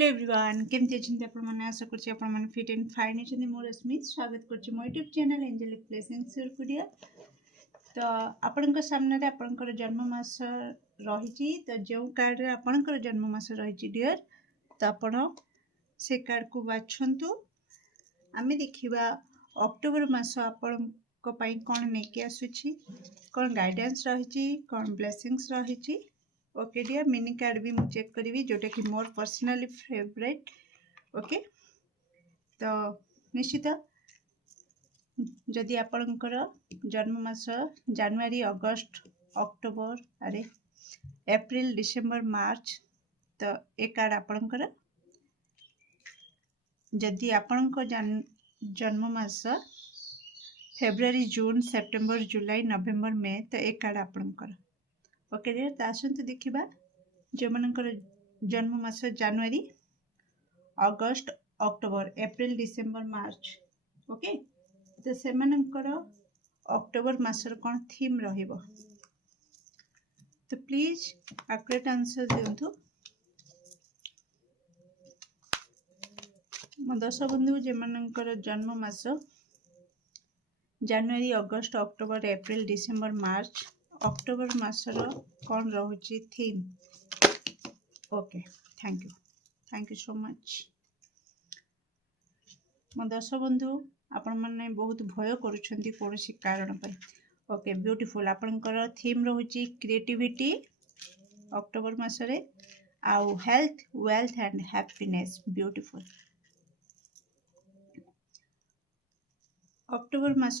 Hello everyone केमती अच्छे आपण मैंने आशा कर फिट एंड फाइन अच्छे मो रश्मि स्वागत कर मो यूट्यूब चैनल एंजेलिक ब्लेसिंग्स सुरकुडिया। तो आपण सामने आपणकर जन्म मास रही तो जो कार्ड आपणकर जन्म मास रही डियर तो आपण से कार्ड को बाछंतु आमे देखिबा अक्टोबर मास आपण कौन नेकी आसुची कौन गाइडेंस रही कौन ब्लेसिंग्स रही। ओके डियर मिनी कार्ड भी मुझे चेक करी जोटा कि मोर पर्सनली फेवरेट। ओके तो निश्चित जदि आपणकर जन्म मास जनवरी अगस्त अक्टोबर अरे एप्रिल डिसेम्बर मार्च तो ए कार्ड आपणकर जदि आपणकर जन्म मास फेब्रुआरी जून सेप्टेम्बर जुलाई नवेम्बर मे तो ए कार्ड आपणकर। ओके डियर तो आसतु देखा जो मनकर जन्म मास जनवरी अगस्त अक्टोबर एप्रिल डिसेम्बर मार्च। ओके तो से अक्टोबर मासर कौन थीम रहिबो तो प्लीज एक्यूरेट आंसर दिंतु। मो दश बंधु जो मनकर जन्म मास जनवरी अगस्त अक्टोबर एप्रिल डिसेम्बर मार्च अक्टोबर मासर कौन रोचे theme. Okay thank you so much. मो दश बंधु आपण मैंने बहुत भय करुछंती कौनसी कारण पर। ओके ब्यूटीफुल आपणकर थीम रोचे क्रिएटिविटी अक्टोबर मासरे आउ health wealth and happiness beautiful. October मास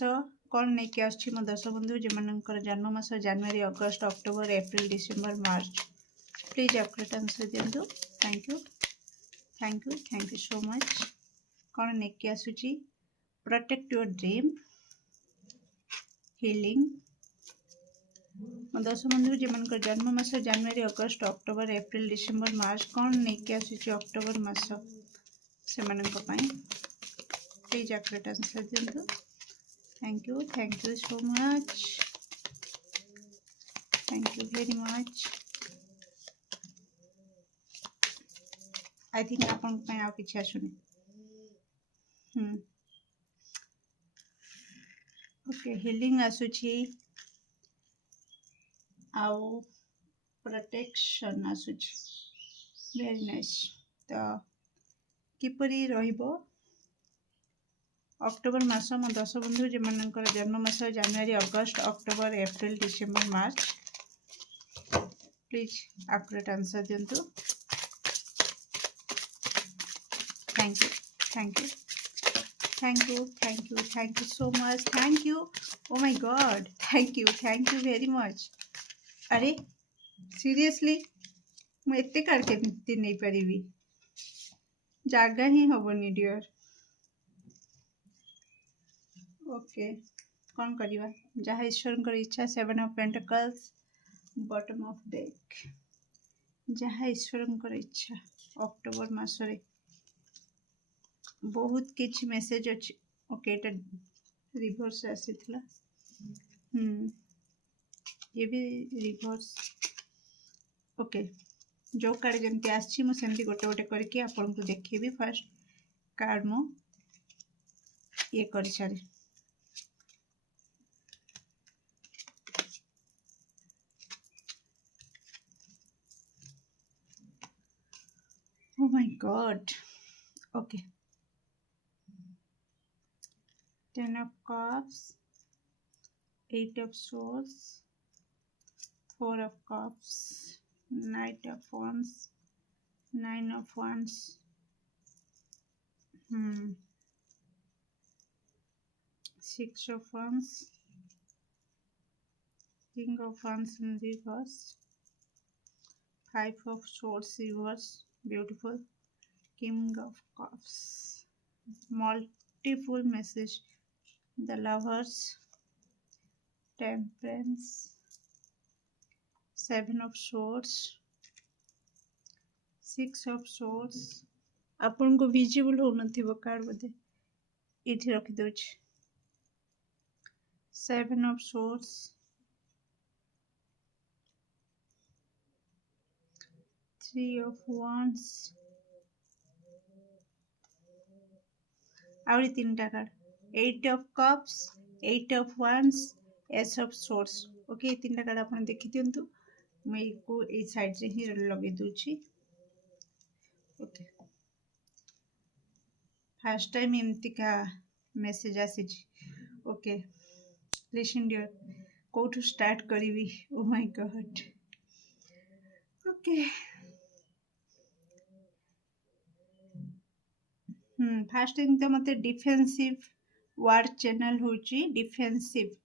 कौन नहीं कि आछि मो दश बंधु जो मनकर जन्म मास जनवरी अगस्त October April December March please accurate answer दिंतु। Thank you so much. कौन नहीं कि आसुची प्रोटेक्ट योर ड्रीम हीलिंग। मो दश बंधु जो मनकर जन्म मास जनवरी अगस्त अक्टोबर एप्रिल डिसेम्बर मार्च कौन नहीं कि आसुची अक्टोबर मास से प्लीज एक्यूरेट आंसर दिंतु। Thank you so much. Thank you very much. I think आपन आउ किछि आसुनी। ओके हीलिंग आसुची आउ प्रोटेक्शन आसुची वेरी नाइस। तो किपरि रहिबो अक्टोबर मास मो दश बंधु जो मनकर जन्म मास जनवरी अगस्त October April December March please accurate answer दिंतु। Thank you so much. Thank you oh my God thank you very much. अरे सीरियसली मुझे एते कार्ड केमती नहीं पारिबी जागा ही हबनी डियर। ओके कौन करवा जहाँ ईश्वर इच्छा seven of pentacles bottom of deck जहाँ ईश्वर इच्छा अक्टोबर मासरे बहुत किछि मेसेज अच्छी। ओके एटा रिवर्स आसी थिला ये भी रिवर्स। ओके जो कार्ड जमती आसी मुझे गोटे गोटे करके आपन को देखेबी। फर्स्ट कार्ड मो ये कर सारी Oh my God. Okay. 10 of cups, 8 of swords, 4 of cups, Knight of wands, 9 of wands, 6 of wands, King of wands in reverse, 5 of swords reverse, beautiful, King of cups, multiple message, the lovers, temperance, 7 of swords, 6 of swords आपन को visible हो नथिबो card बोधे इठी रखि दोछ 7 of swords, 3 of wands, आउरी 3टा card 8 of cups 8 of wands ace of swords okay 3टा card आप देखि दिंतु मैं को ए साइड से ही लगे दूची ओके फर्स्ट टाइम एमती का मेसेज आसी ओके लिसन डियर कोठू स्टार्ट करी ओ my God okay fast thing तो मते डिफेंसिव वार चैनल होची डिफेंसिव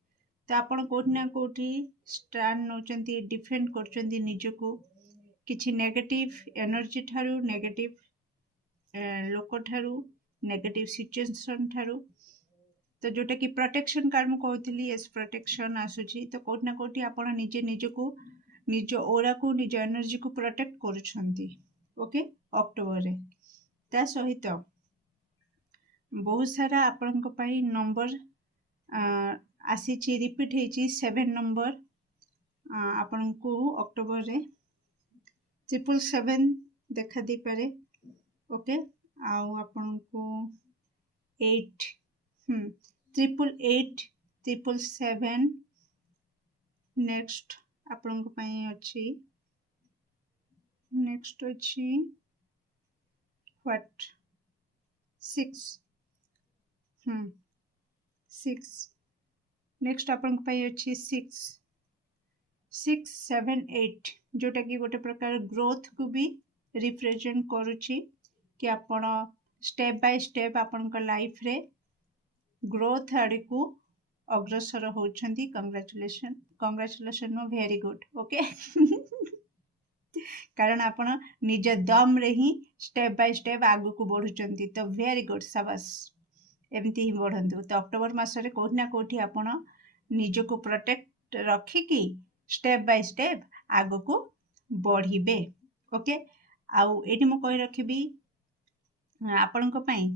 तो आपण कोठी ना कोठी स्टैंड नोचंती डिफेंड करचंती निजको किछि नेगेटिव एनर्जी ठारू नेगेटिव लोक ठारू नेगेटिव सिचुएशन ठारू तो जोटा कि प्रोटेक्शन कार्ड मु कहतली एस प्रोटेक्शन आसुची तो कोठी ना कोठी आपण निजे निजको निज ओरा को निज एनर्जी को प्रोटेक्ट करूछंती ओके अक्टोबर रे ता सहित बहुत सारा आपणक पाई नंबर आसी रिपीट होती 7 नंबर आपण को अक्टोबर रे 777 देखा दी पारे ओके आउ आपण को 8 888 777 नेक्स्ट आपण को पाई अछि नेक्स्ट अछि व्हाट 6 6 नेक्स्ट आपण पाई अछि 6 6 7 8 जोटा कि गोटे प्रकार ग्रोथ को भी रिप्रेजेंट करूची कि आपण स्टेप बाय स्टेप आपण को लाइफ रे ग्रोथ आड़ी को अग्रसर होछंती congratulation no very good okay कारण आपण निज दम रे ही स्टेप बाय स्टेप आगु को बढ़ुचंती तो वेरी गुड शाबाश एमती ही बढ़ंतु तो अक्टोबर मासरे कोठी ना कोठी आपण निज को प्रोटेक्ट रखिकी स्टेप बाय स्टेप आगु को बढ़िबे ओके आउ एटी मु कहि रखिबी आपण को पई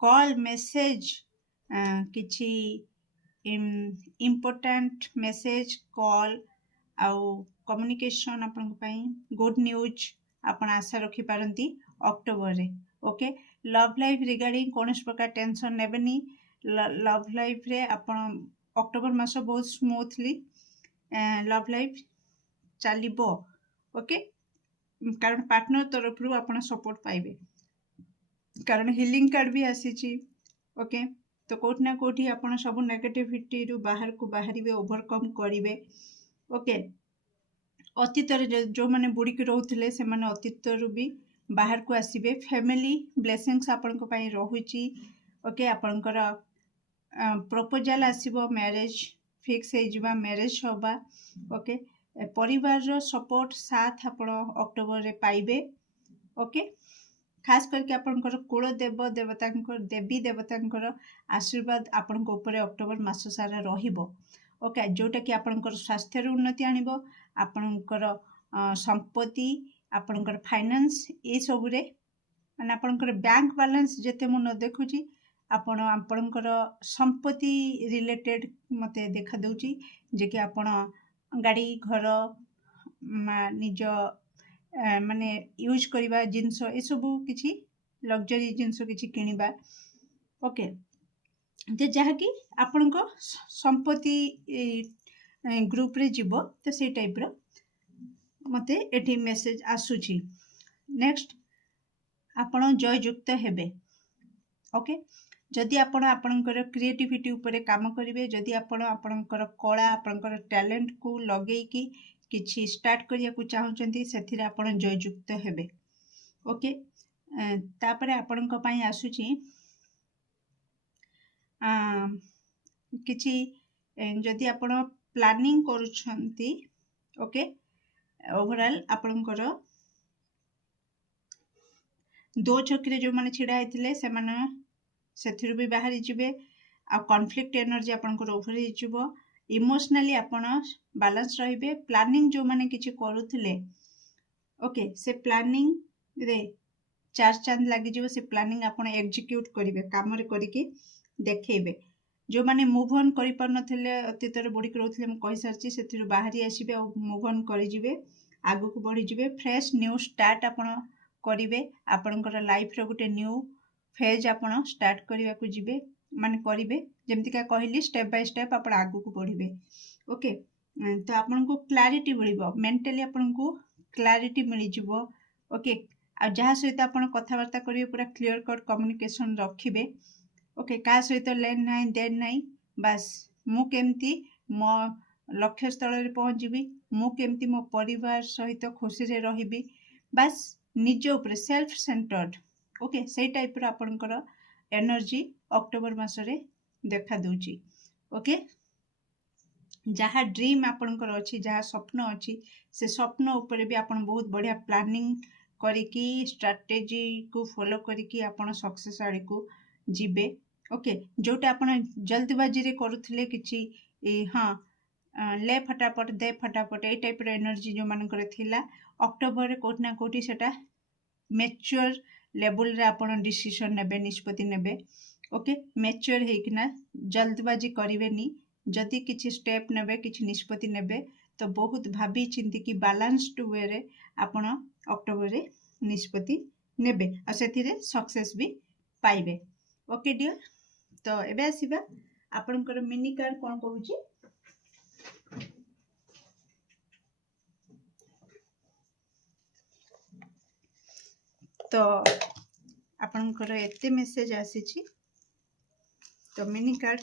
कॉल मेसेज किछि इम्पोर्टेंट मेसेज कॉल आउ कम्युनिकेशन आपण को पई गुड न्यूज आपण आशा रखि पारंती अक्टोबर रे ओके लव लाइफ रिगार्डिंग कौन प्रकार टेंशन नेबेनी लव लाइफ रे आपण अक्टोबर मास बहुत स्मूथली लव लाइफ चलिबो ओके कारण पार्टनर तरफ रु आपण सपोर्ट पाइबे कारण हीलिंग कार्ड भी आसी ओके तो कोठी ना कोठी आपण सब नेगेटिविटी रु बाहर को बाहरिबे ओवरकम करिवे ओके अतीत जो माने बुड़ी के रहउथिले से माने अतीत रु भी बाहर को आसीबे फैमिली ब्लेसिंग्स आपण को पई रहुची ओके आपणकर प्रपोजल आसीबो मैरिज फिक्स हे जिबा मैरिज होबा ओके परिवार रो सपोर्ट साथ आपण अक्टोबर रे पाइबे ओके खास करके आपणकर कुल देव देवतांकर देवी देवतांकर आशीर्वाद आपण को ऊपर अक्टोबर मास सारा रहिबो ओके जोटा कि आपणकर स्वास्थ्य रो उन्नति आनिबो आपणकर संपत्ति आपणकर फाइनेंस ए सब रे माने आपणकर बैंक बैलेंस जते मु न देखुची आपण आपणकर संपत्ति रिलेटेड मते देखा दउची जे कि आपण गाड़ी घर निज माने यूज करिबा जिंस ए सब किछि लग्जरी जिंस किछि किनिबा ओके जे जहा कि आपण को संपत्ति ग्रुप रे जीवो तो से टाइप रो मते एटी मेसेज आसुची नेक्स्ट आपण जय युक्त हेबे ओके जदि आपण आपणकर क्रिएटिविटी ऊपर काम करिवे जदि आपण आपणकर कला आपणकर टैलेंट को लगेई कि किछि स्टार्ट करिया को चाहउचंती सेथिरे आपण जय युक्त हेबे ओके तापरे आपणक पई आसुची किछि जदि आपण प्लानिंग करूछंती ओके ओवरऑल आपणकर दो चक्री जो माने छिड़ा हेतिले से माने सेथिरु भी बाहरी जिवे आ कॉन्फ्लिक्ट एनर्जी आपणकर ओवर हे जिवो इमोशनली आपण बैलेंस रहिबे प्लानिंग जो माने किछि करूथिले ओके से प्लानिंग रे चार चांद लागि जिवो से प्लानिंग आपण एग्जीक्यूट करिवे काम रे करिके देखैबे जो माने मूव ऑन करि पर नथिले अतीत रे बडी करउथिले म कहि सारची सेथिरु बाहरी आसीबे आ मूव ऑन करि जिवे आगु को बढ़ी जिवे फ्रेश न्यू स्टार्ट आपण करिवे आपणकर लाइफ रो गोटे न्यू फेज आपण स्टार्ट करने को जीवे माने करिवे जेमती का कहली स्टेप बाय स्टेप आपण आगु को बढ़िबे ओके। तो आपन को क्लैरिटी मिलिबो मेंटली आपन को क्लैरिटी मिली जिवो ओके। आ जहाँ सहित आपण कथबार्ता करिवे पूरा क्लियर कट कम्युनिकेशन रखिबे ओके। का सहित लेन नाइ देन नाइ बस मु केमती मो लक्ष्य स्थल रे पहुंचीबी मु केमती मो परिवार सहित खुशी रे रहिबी बस निज ऊपर सेल्फ सेंटर्ड ओके। से टाइप रो आपनकर एनर्जी अक्टोबर मासरे देखा दूची ओके। जहाँ ड्रीम आपनकर अछि जहाँ स्वप्न अछि से स्वप्न ऊपर भी आपण बहुत बढ़िया प्लानिंग करिकी स्ट्रैटेजी को फॉलो करिकी आपण सक्सेस आड़ी को जीवे ओके। जोटा आपण जल्दबाजी रे करूथिले किछि हाँ ले फटाफट दे फटाफट ए टाइप रो एनर्जी जो मानकर थिला अक्टोबर रे कोट ना कोटी सेटा मैच्योर लेवल रे आपण डिसीजन नेबे निष्पत्ति नेबे ओके। मैच्योर हेकिना जल्दबाजी करिवेनी जदि किछि स्टेप नेबे किछि निष्पत्ति नेबे तो बहुत भाभी चिंती की बैलेंस्ड वे रे आपण अक्टोबर रे निष्पत्ति नेबे आ सेथिरे सक्सेस भी पाइबे ओके डियर। तो एबे आसीबा आपनकर मिनी कार्ड कोन कहूची तो आपनकर एते मेसेज आसीची तो मिनी कार्ड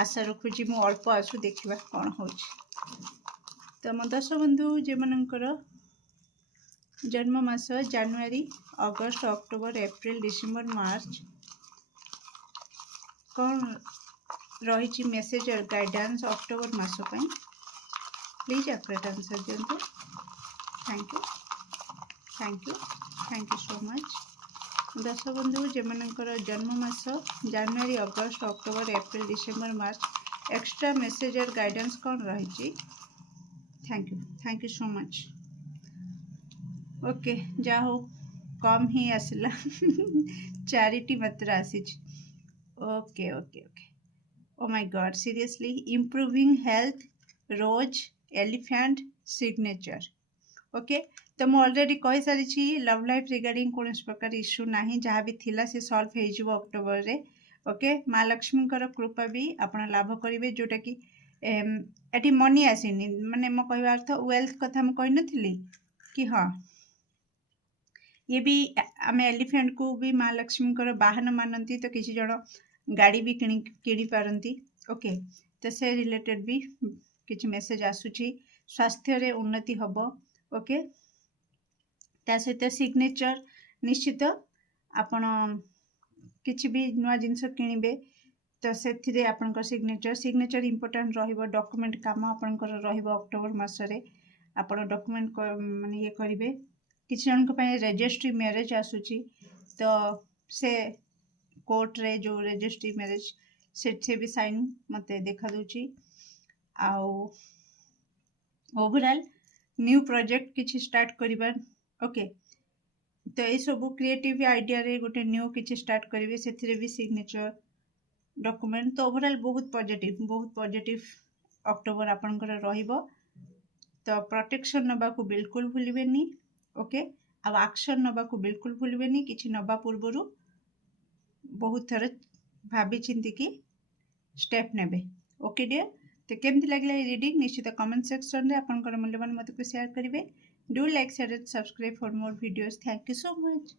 आशा रखुची मु अल्प आसु देखिबा कोन होची। तो मो दर्शक बंधु जे मनकर जन्म मास जनवरी अगस्त अक्टोबर एप्रिल डिसेंबर मार्च कौन रही मेसेज और गाइडेंस अक्टोबर मास पई प्लीज एक्यूरेट आंसर दियंतु। Thank you thank you thank you so much. दर्शक बंधु जे मनकर जन्म मास जनवरी अगस्त October April December March extra message और गाइडेंस कौन रही thank you so much okay. जा हो कम ही आसला चारिटी मात्र आसी okay okay okay. Oh my God seriously improving health rose elephant signature okay. तो मु ऑलरेडी कहि सारी लव लाइफ रिगार्डिंग कौन प्रकार इश्यू नाही जहाँ भी थिला से सॉल्व हो जिवो अक्टोबर रे ओके। माँ लक्ष्मी कृपा भी आपण लाभ करेंगे जोटा कि एटी मनी आसीनी माने मो कहवा अर्थ वेल्थ कथा मु कहि नथिली कि हाँ ये भी आम एलिफेंट को भी माँ लक्ष्मी बाहन मानती तो किसी जन गाड़ी भी किणी पारती ओके। तो से रिलेटेड भी किसी मेसेज आसूची स्वास्थ्य रे उन्नति हब ओके। ता सहित सिग्नेचर निश्चित आपण किसी भी नुआ जिनस किणवे तो से आपंकर सिग्नेचर इंपोर्टेंट रहिबो डॉक्यूमेंट काम आपंकर रहिबो अक्टोबर मासरे आपण डॉक्यूमेंट माने ये करिवे। किसी जन रजिस्ट्री मैरिज आसूची तो से कोर्ट रे जो रजिस्ट्री मैरिज से भी साइन मते देखा दूची आउ ओवरऑल न्यू प्रोजेक्ट किछि स्टार्ट करिबार ओके। तो ये सब क्रिएटिव आइडिया रे गोटे न्यू किछि स्टार्ट करिवे सेथिरे भी सिग्नेचर डॉक्यूमेंट तो ओवरऑल बहुत पॉजिटिव अक्टोबर आपनकर रहिबो। तो प्रोटेक्शन नबा को बिल्कुल भूलिबेनी ओके। अब एक्शन नबा को बिल्कुल भूलिबेनी किछि नबा पूर्वरु बहुत थर भाभी चिंती की स्टेप नेबे ओके डियर। तो केमती लागला ये रीडिंग निश्चित कमेंट सेक्शन रे आपनकर मूल्यवान मत को शेयर करिवे। Do like share and subscribe for more videos thank you so much.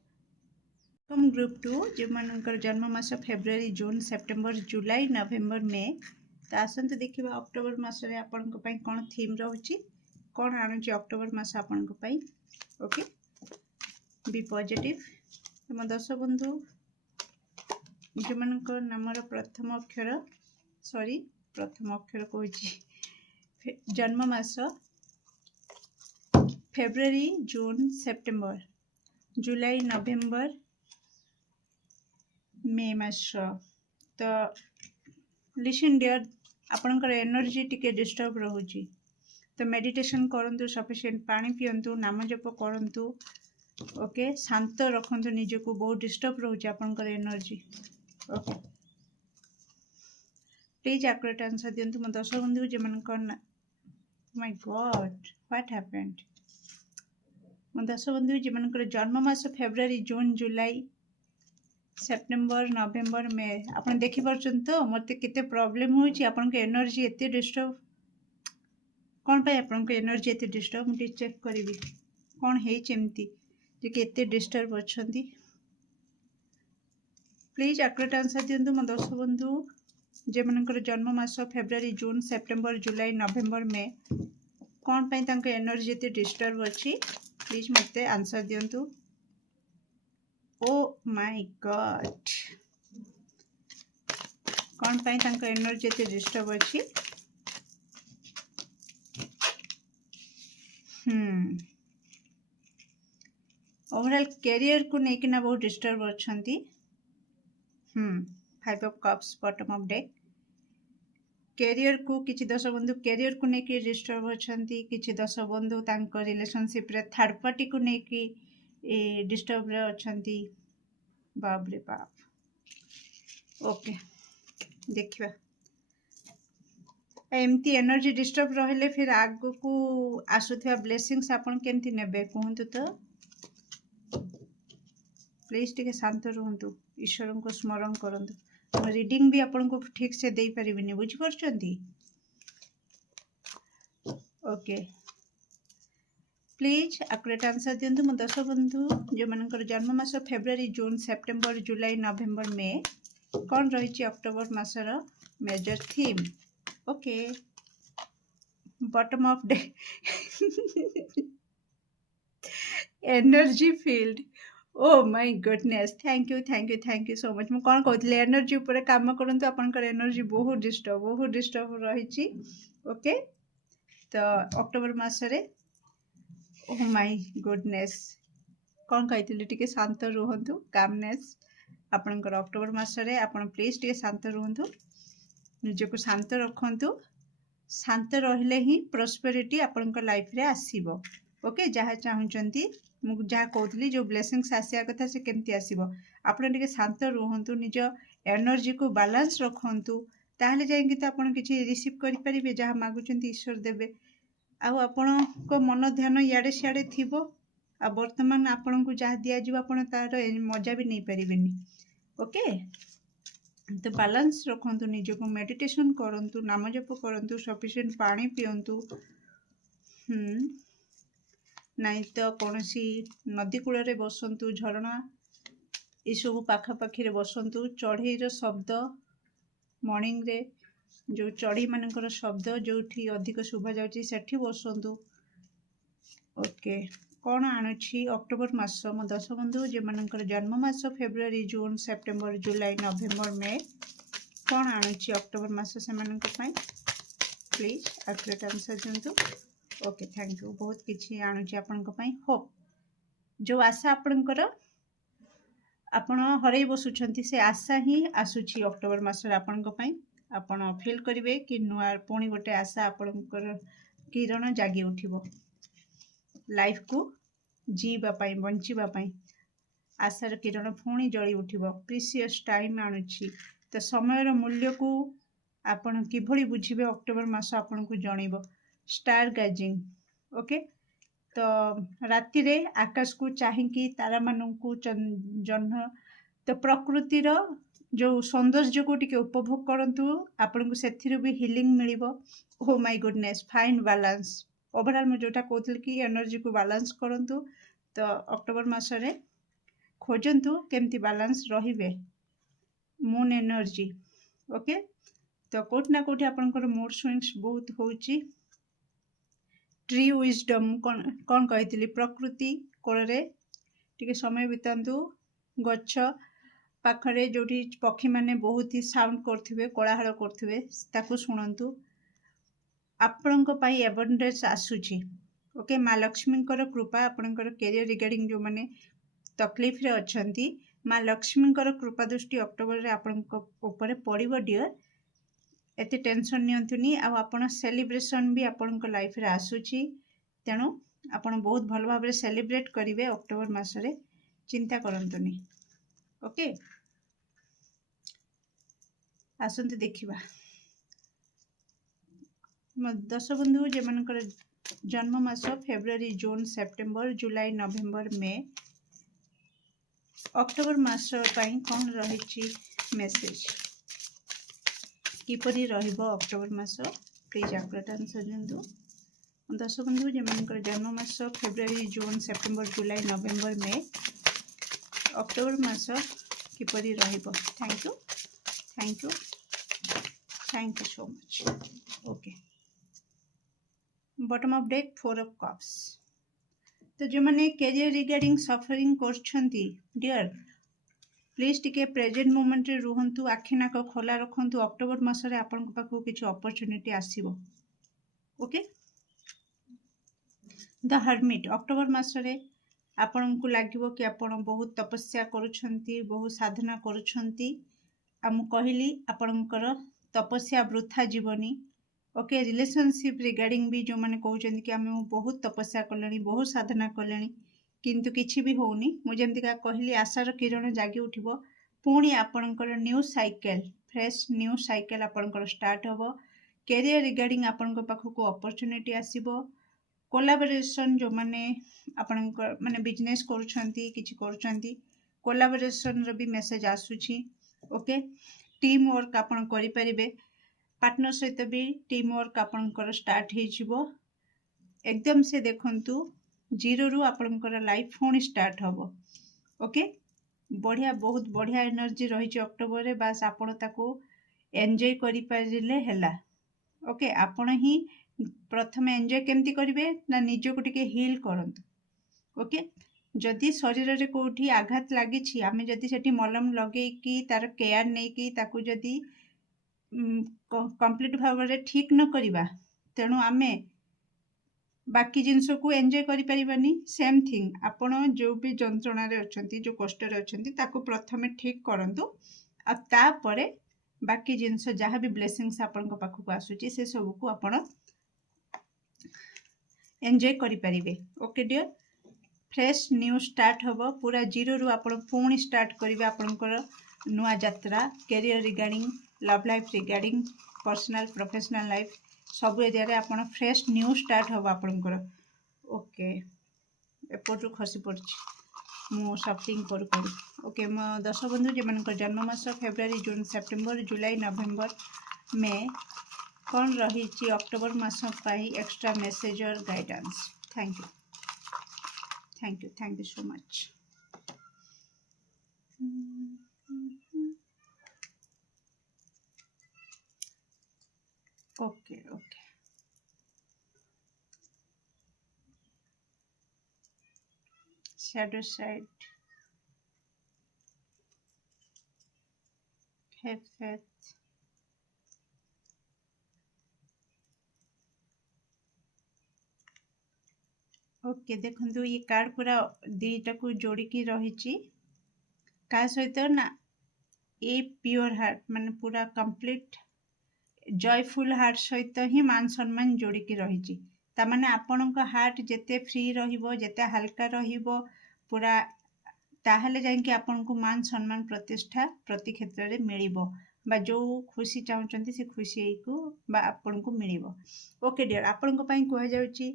Come group 2 जे मनकर जन्म मास फेब्रुआरी जून सेप्टेम्बर जुलाई नवेम्बर मे तो आसंत देखिबा अक्टोबर मास रे आपनक पई कोन थीम रहउची कोन आनुची अक्टोबर मास आपनक पई ओके। B positive. तो मो दर्शक बंधु जो मनकर नामर प्रथम अक्षर कहूँ जन्म मास फेब्रुआरी जून सेप्टेम्बर जुलाई नवेम्बर मे मास तो लिसन डियर आपनकर एनर्जी टिके डिस्टर्ब रहउची तो मेडिटेशन करंतु सफिशिएंट पानी पियंतु नाम जप करंतु ओके। शांत रखंतु निजको बहुत डिस्टर्ब रहउची आपनकर energy okay. Please accurate answer दियंतु मो दर्शक बंधु जे मनकर माय गॉड व्हाट हैपेंड मो दश बंधु जो जन्ममास फेब्रुआरी जून जुलाई सेप्टेम्बर नवेम्बर मे आपन देखि पारछन तो मते केते प्रॉब्लम होची आपन के एनर्जी एते डिस्टर्ब कोन पे आपन के एनर्जी एते डिस्टर्ब मुझे चेक करिवि कोन हे चेमती जे केते डिस्टर्ब अछंती प्लीज एक्यूरेट आंसर दियंतु मो दर्शक बंधु जे मनकर जन्म मास फेब्रुआरी जून सेप्टेम्बर जुलाई नवेम्बर मे कोन पे तांके एनर्जी एते डिस्टर्ब अछि प्लीज मते आंसर दियंतु ओ माय गॉड कोन पे तांके एनर्जी एते डिस्टर्ब अछि ओवरऑल कैरियर को लेकिन बहुत डिस्टर्ब अछंती 5 of cups bottom of deck career को किछि दश बंधु कैरियर को लेकिन डिस्टर्ब अछंती किछि दश बंधु तांको रिलेशनशिप रे थर्ड पार्टी को लेकिन डिस्टर्ब रे अछंती बाप रे बाप ओके देखिबा एमती एनर्जी डिस्टर्ब रहले फिर आगो को आसुथिबा ब्लेसिंग्स आपन केमती नेबे कहंतु तो प्लीज टिके शांत रहंतु ईश्वर को स्मरण करंतु रीडिंग भी आपन को ठीक से देई परिबिनी बुझ परछंती ओके प्लीज एक्यूरेट आंसर दियंतु मो दश बंधु जो मनकर जन्म मास फेब्रुआरी जून सेप्टेम्बर जुलाई नवेम्बर मे कौन रही अक्टोबर मासर major theme okay bottom of deck energy field oh my goodness thank you so much मु कौन कहते एनर्जी ऊपर काम करंतु आपनकर एनर्जी बहुत डिस्टर्ब रही ओके तो अक्टोबर मासरे ओ माय गुडनेस कौन कहते टिके शांत रुहंतु कामनेस आपनकर अक्टोबर मासरे आपन प्लीज टिके शांत रुहंतु निजको शांत रखंतु शांत रहिले ही प्रोस्पेरिटी आपनकर लाइफ रे आसीबो ओके जहाँ चाहूचंती मु जहाँ कहतली जो ब्लेसिंग्स आसिया कथा से केमती आसीबो आपन टिके शांत रुहंतु निज एनर्जी को बैलेंस रखंतु ताहले जायकि त आपन किछि रिसीव करि परिबे जहाँ मागुचंती ईश्वर देबे आ आपन को मन ध्यान याडे सियाडे थिबो आ वर्तमान आपन को जहाँ दिया जिवो आपन तार मजा भी नहीं परिबेनी ओके तो बैलेंस रखंतु निजको मेडिटेशन करंतु नाम जप करंतु सफिशिएंट पानी पियंतु नहीं तो कौनसी नदी कूल रे बसंतु झरणा ये सब पाखापाखी रे बसंतु चढ़ईर शब्द मॉर्निंग रे जो चढ़ई मानकर शब्द जो अधिक शुभा जाउची सेठी बसंतु ओके कौन आणुछि अक्टोबर मास मो दश बंधु जे मानकर जन्म मास फेब्रुआरी जून सेप्टेम्बर जुलाई नवेम्बर मे कौन आणुछि अक्टोबर मास से मानक पई प्लीज एक्यूरेट आंसर दियंतु ओके थैंक यू बहुत किछि आणुछि आपन को पई होप जो आशा आपनकर आपण हरई बसुछंती से आशा ही आसुछि अक्टोबर मास रे आपन को पई आपण फील करिवे कि नुआ पुणी गोटे आशा आपनकर किरण जागी उठिबो लाइफ को जीवा पाई बंचिबा पाई आशार किरण पुणी जली उठिबो प्रीशियस टाइम आणुछि तो समय मूल्य को आपण किभली बुझिबे अक्टोबर मास आपन को जणिबो स्टार गाजिंग ओके तो राति रे आकाश को चाहिकी तारा मानू को जह्न तो प्रकृतिर जो सौंदर्य को टिके उपभोग करंतु आपन को सेथिरु भी हीलिंग मिलिबो oh my goodness find balance overall मैं जोटा कहतल कि एनर्जी को बैलेंस करंतु तो अक्टोबर मास रे खोजंतु केमती बैलेंस रहिबे मून एनर्जी ओके तो कोट ना कोठी आपनकर मूड स्विंग्स बहुत होची ट्री विजडम कौन कही प्रकृति कोल रे टिके समय बितांतु गच्छ पाखरे जोठी पक्षी माने बहुत ही साउंड करथिबे कोलाहल करथिबे ताकू सुनंतु आपनक पई एबंडेंस आसुची ओके माँ लक्ष्मी कृपा आपनकर कैरियर रिगार्डिंग जो माने तकलीफ रे अछंती माँ लक्ष्मी कृपा दृष्टि अक्टोबर रे आपनक ऊपर पड़िबो डियर एते टेंशन नियंतुनी आ आपण सेलिब्रेशन भी आपनक लाइफ रे आसुची तेणु आपण बहुत भल भाव रे सेलिब्रेट करिवे अक्टोबर मास रे चिंता करंतुनी ओके आसंतु देखिबा दश बंधु जे मानकर जन्म मास फेब्रुआरी जून सेप्टेम्बर जुलाई नवेम्बर मे अक्टोबर मास पाई कौन रही मेसेज किपरि रहिबो अक्टोबर मास प्लीज आकुरेट आंसर दिंतु दर्शक बंधु जो जन्म मास फेब्रुआरी जून सेप्टेम्बर जुलाई नवेम्बर मे अक्टोबर मास किपरि रहिबो thank you so much okay bottom of deck 4 of cups तो जो मैंने कैरियर रिगार्डिंग सफरिंग करछंती डियर प्लीज टिके प्रेजेंट मोमेंट रे रुहंतु आखि नाक खोला रखंतु अक्टोबर मासरे आपन को पाखु किछि अपॉर्चुनिटी आसीबो ओके द हर्मिट अक्टोबर मासरे आपन को लागिवो कि आपन बहुत तपस्या करूछंती बहुत साधना करूछंती आम कहली आपनकर तपस्या वृथा जीवनी ओके रिलेशनशिप रिगार्डिंग भी जो मैंने कहते कि आम बहुत तपस्या कले बहुत साधना कले किंतु किछि भी होनी मुझे कहली आशार किरण जागी उठिबो पुणी आपनकर new cycle fresh new cycle आपनकर स्टार्ट हबो कैरियर रिगार्डिंग आपन पाखक अपॉर्चुनिटी आसीबो कोलाबोरेशन जो मैंने आपनकर माने बिजनेस करूछंती किछि करूछंती कोलाबोरेशन रो भी मेसेज आसुछि ओके टीम वर्क आपन करि परिबे पार्टनर सहित भी टीम वर्क आपनकर स्टार्ट हो एकदम से देखंतु जीरो रु आपनकर लाइफ पुणी स्टार्ट हबो ओके बढ़िया बहुत बढ़िया एनर्जी रही अक्टोबर रे बास आपण ताको एंजॉय करि परिले हैला ओके आपण ही प्रथम एंजॉय केमती करिवे ना निज को टिके हील करंतु ओके जदि शरीर रे कोठी आघात लागिछि आमे जदि सेठी मलम लगे कि तार केयर नै कि ताको जदि कंप्लीट भाव में ठीक न करिबा तेणु आमे बाकी जिनस को एंजॉय करि परिबानी सेम थिंग आपण जो भी जंत्रणा रे अछंती जो कष्ट रे अछंती ताको प्रथमे ठीक करंतु आ ता परे बाकी जिनस जहाँ भी ब्लेसिंग्स आपण को पाखु को आसुची से सब को आपण एंजॉय करि परिबे okay dear fresh new start हबो पूरा जीरो रु आपण पुणी स्टार्ट करिवे आपनकर नुआ यात्रा career regarding love life regarding personal professional life सब एरिया रे आपण फ्रेश न्यू स्टार्ट हबो आपनकर ओके एपटू खसी पड़छि मु शॉपिंग करू ओके मो दर्शक बंधु जे मानकर जन्म मास फेब्रुआरी जून सेप्टेम्बर जुलाई नवेम्बर मे कौन रही अक्टोबर मास पाई एक्स्ट्रा मेसेज और guidance thank you so much okay shadow side have faith okay देखंतु ये कार्ड पूरा दीटा को जोड़ी की रही का सहित ना ए प्योर हार्ट माने पूरा कंप्लीट जयफुल हार्ट सहित ही मान सम्मान जोड़िकी रही तामाने आपणक हार्ट जेते फ्री रहिबो जेते हल्का रहिबो पूरा ताहले जाइके आपन को मान सम्मान प्रतिष्ठा प्रति क्षेत्र रे मिलिबो बा जो खुशी चाहउचंती से खुशी को बा आपन को मिलिबो ओके डियर आपन को पई कह जाउची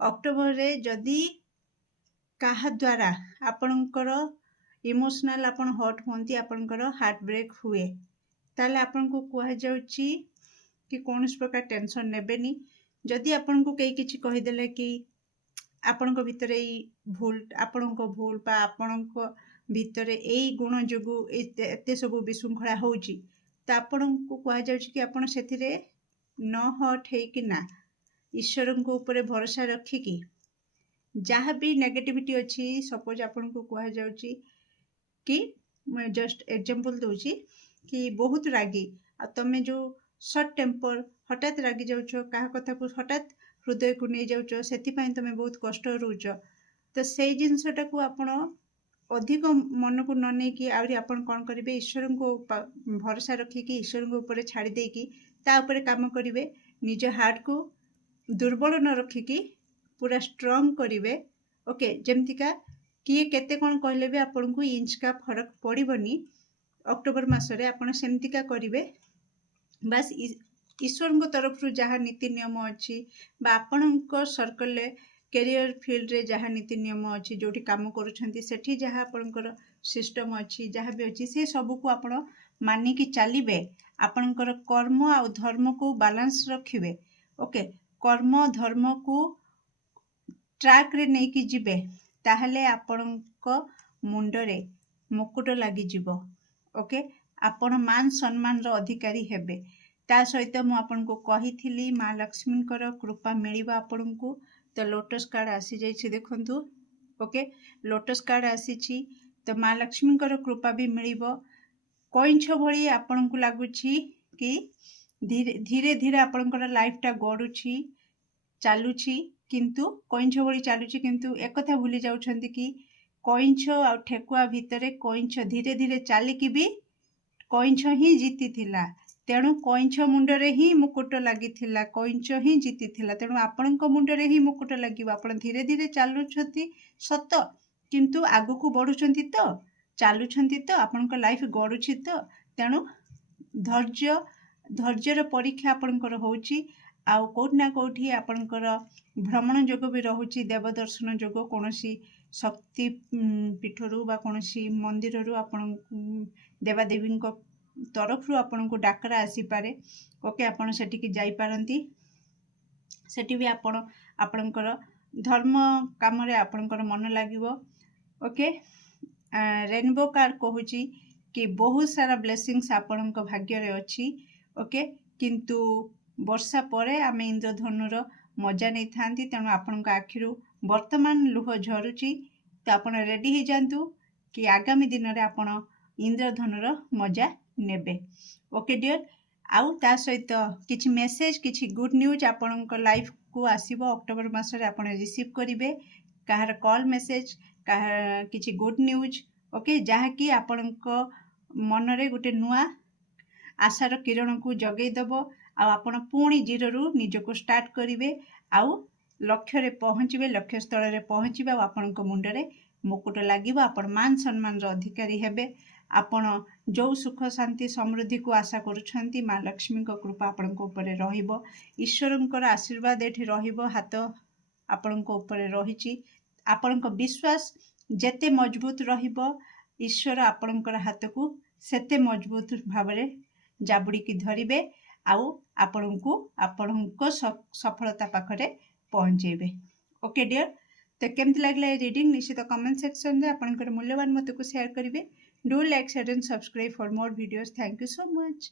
अक्टोबर रे जदी काहा द्वारा आपनकर इमोशनल आपन हर्ट होंती आपनकर हार्ट ब्रेक हुए ताले आपन को कह जाउची कि कौन प्रकार टेंशन नेबेनी जदि आपन को कई किछि कहि देले कि आपन को भितरे भूल आपन को भूल बा आपन को भितरे एई गुण जोगु एते सब विशृंखला होउची त आपन को कह जाउची कि आपन सेथिरे न हट हे कि ना ईश्वर को ऊपर भरोसा रखी कि जहाँ भी नेगेटिविटी अच्छी सपोज आपन को कह जाउची कि मैं जस्ट एग्जांपल दूची कि बहुत रागी आ तमे जो शॉर्ट टेम्पर हठात रागी जाउछ कहा कथा को हठात हृदय को नहीं जाउछ सेति पई तमे बहुत कष्ट रोच तो से जिनसटा को आपण अधिक मन को न नहीं कि आउरी आपण कोन करिवे ईश्वर को भरोसा रखी कि ईश्वर को ऊपर छाड़ी दे कि ता ऊपर काम करिवे निज हार्ट को दुर्बल न रखी कि पूरा स्ट्रांग करिवे ओके जेमतिका किए केते कोन कहले भी आपण को इंच का फरक पड़िबनी अक्टोबर मास रे आपण सेमतिका करिवे बस ईश्वर तरफ जहाँ नीति नियम अच्छी आपण सर्कल कैरियर फील्ड रे जहाँ नीति नियम अच्छी जो काम करुँच जहाँ आपणकर सिस्टम अच्छी जहाँ भी अच्छी से सबू को आपण मानिकी चलिए आपणकर कर्म आ धर्म को बालांस रखिए ओके कर्म धर्म को ट्रैक रे नहीं कि जिबे ताहले आपणक मुंडरे मुकुट लगी ओके आपण मान सम्मान रो अधिकारी हेबे ता सहित मु आपन को कही माँ लक्ष्मी कृपा मिलिबा आपन को तो लोटस कार्ड आसी जाइए देखंतु ओके लोटस कार्ड आसी तो माँ लक्ष्मी कृपा भी मिलिबो कइंछ भली आपन को लागुछि कि धीरे धीरे धीरे आपनकर लाइफटा गडुछि चालुछि किंतु कइंछ भली चालुछि किंतु एकथा भूली जाउछंती कि कइंछ आ ठेकुआ भितरे कइंछ धीरे धीरे चालिकी भी कइंछ ही जीति थिला तेणु कइंछ मुंडरे ही मुकुट लगी कइंछ ही जीति थिला तेणु आपणक मुंडरे ही मुकुट लगिबो आपण धीरे धीरे चालुछंती सत किंतु आगु को बढ़ुछंती तो चालुछंती तो आपणक लाइफ गडुछि तो तेणु धैर्यर परीक्षा आपणकर होउछि आउ कोठी ना कोठी आपणकर भ्रमण जोग भी रहुछि देवदर्शन जोग कोनोसी शक्ति पीठरू बा कोनोसी मंदिररू आपण देवादेवी तरफ आपन को डाकरा आसी पारे ओके आपण सेठी की जाई पारंती सेठी भी आपण आपणकर धर्म काम रे आपणकर मन लागिवो ओके रेनबो कार्ड कहूची कि बहुत सारा ब्लेसिंग्स आपणक भाग्य रे अछि ओके किंतु वर्षा परे आमे इंद्रधनुर मजा नहीं थांती तेणु आपणक आखिरु वर्तमान लुह झरुची तो आपण रेडी हो जांतु कि आगामी दिन रे आपण इंद्रधनुर मजा नेबे ओके डियर आउ ता सहित किछि मेसेज किछि गुड न्यूज आपणक लाइफ को आसीबो अक्टोबर मास रे आपण रिसीव करिवे कहार कॉल मेसेज कहार किछि गुड न्यूज ओके जहा कि आपणक मन रे गोटे नुआ आशार किरण को जगै दबो आ आपण पुणी जीरो रु निजको स्टार्ट करिवे आउ लक्ष्य रे पहुँचबे लक्ष्य स्थल रे पहुँचबे आ आपणक मुंडरे मुकुट लागिबो आपण मान सम्मान रो अधिकारी हेबे आपण जो सुख शांति समृद्धि को आशा करुछंती माँ लक्ष्मी को कृपा आपण को ऊपर रहिबो ईश्वरंकर आशीर्वाद एठी रहिबो हाथ आपण को ऊपर रहिछि आपण को विश्वास जेते मजबूत रहिबो ईश्वर आपणकर हाथ को सेते मजबूत भावरे जाबुड़ी की धरिबे आउ आपण को सफलता पाखरे पहुँचेबे ओके डियर तो केमती लागला रीडिंग निश्चित कमेंट सेक्शन में आपंकर मूल्यवान मत को शेयर करेंगे do like share and subscribe for more videos thank you so much.